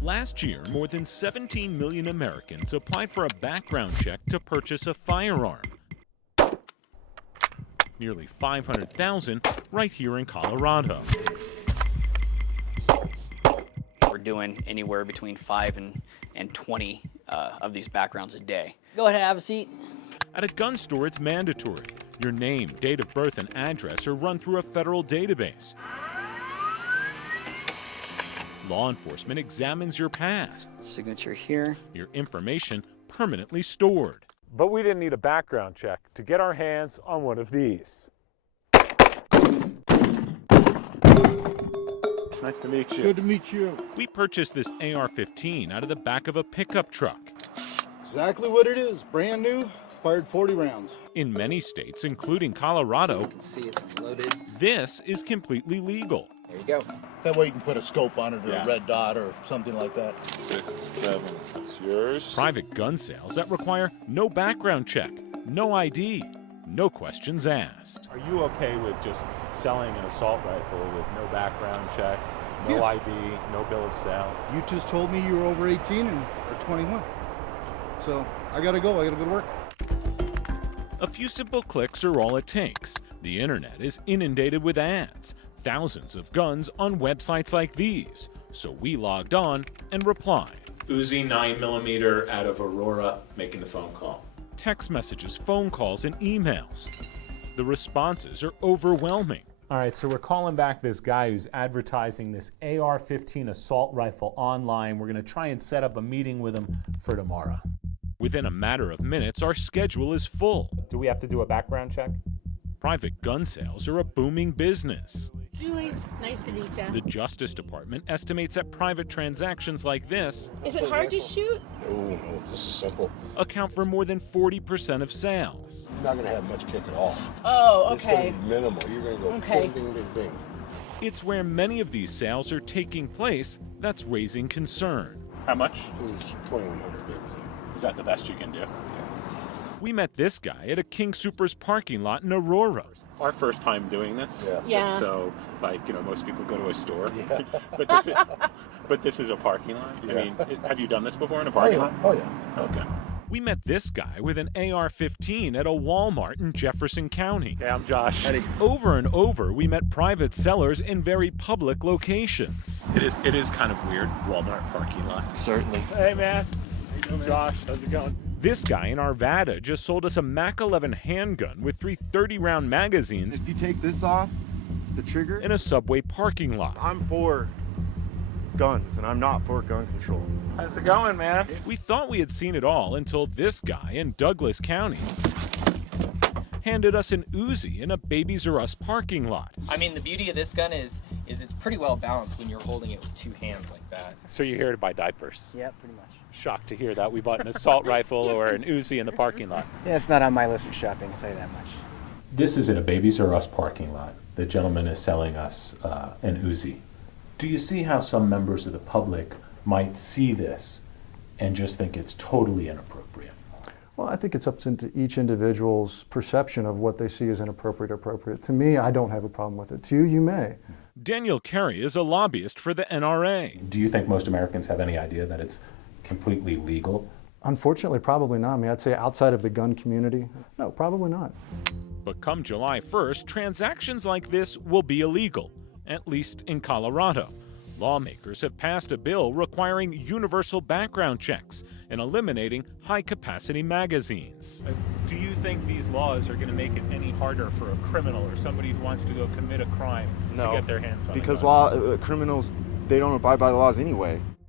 Last year, more than 17 million Americans applied for a background check to purchase a firearm. Nearly 500,000 right here in Colorado. We're doing anywhere between 5 and 20 of these backgrounds a day. Go ahead, have a seat. At a gun store, it's mandatory. Your name, date of birth, and address are run through a federal database. Law enforcement examines your past. Signature here. Your information permanently stored. But we didn't need a background check to get our hands on one of these. Nice to meet you. Good to meet you. We purchased this AR-15 out of the back of a pickup truck. Exactly what it is. Brand new, fired 40 rounds. In many states, including Colorado, You can see it's unloaded. this is completely legal. There you go. That way you can put a scope on it or a red dot or something like that. 6, 7, that's yours. Private gun sales that require no background check, no ID, no questions asked. Are you okay with just selling an assault rifle with no background check, no Yes. ID, no bill of sale? You just told me you were over 18 or 21. So I gotta go to work. A few simple clicks are all it takes. The internet is inundated with ads, thousands of guns on websites like these. So we logged on and replied. Uzi 9mm out of Aurora, making the phone call. Text messages, phone calls, and emails. The responses are overwhelming. All right, so we're calling back this guy who's advertising this AR-15 assault rifle online. We're going to try and set up a meeting with him for tomorrow. Within a matter of minutes, our schedule is full. Do we have to do a background check? Private gun sales are a booming business. Julie, nice to meet you. The Justice Department estimates that private transactions like this Is it hard to shoot? No, this is simple. account for more than 40% of sales. You're not going to have much kick at all. Oh, It's going okay. to be minimal. You're going to go Okay. bing, bing, bing, bing. It's where many of these sales are taking place that's raising concern. How much? It was 2,100, baby. Is that the best you can do? We met this guy at a King Soopers parking lot in Aurora. Our first time doing this. Yeah. So, most people go to a store. Yeah. but this is a parking lot. Yeah. I mean, have you done this before in a Oh, parking yeah. lot? Oh, yeah. Okay. We met this guy with an AR-15 at a Walmart in Jefferson County. Yeah, I'm Josh. Over and over, we met private sellers in very public locations. It is kind of weird, Walmart parking lot. Certainly. Hey, man. I'm Josh. How's it going? This guy in Arvada just sold us a Mac 11 handgun with 3 30-round magazines If you take this off, the trigger, in a Subway parking lot. I'm for guns and I'm not for gun control. How's it going, man? We thought we had seen it all until this guy in Douglas County handed us an Uzi in a Babies R Us parking lot. I mean, the beauty of this gun is it's pretty well balanced when you're holding it with two hands like that. So you're here to buy diapers. Yeah, pretty much. Shocked to hear that we bought an assault rifle or an Uzi in the parking lot. Yeah, it's not on my list for shopping, I'll tell you that much. This is in a Babies R Us parking lot. The gentleman is selling us an Uzi. Do you see how some members of the public might see this and just think it's totally inappropriate? Well, I think it's up to each individual's perception of what they see as inappropriate or appropriate. To me, I don't have a problem with it. To you, you may. Daniel Carey is a lobbyist for the NRA. Do you think most Americans have any idea that it's completely legal? Unfortunately, probably not. I mean, I'd say outside of the gun community, no, probably not. But come July 1st, transactions like this will be illegal, at least in Colorado. Lawmakers have passed a bill requiring universal background checks and eliminating high-capacity magazines. Do you think these laws are going to make it any harder for a criminal or somebody who wants to go commit a crime to get their hands on because a gun? criminals, they don't abide by the laws anyway.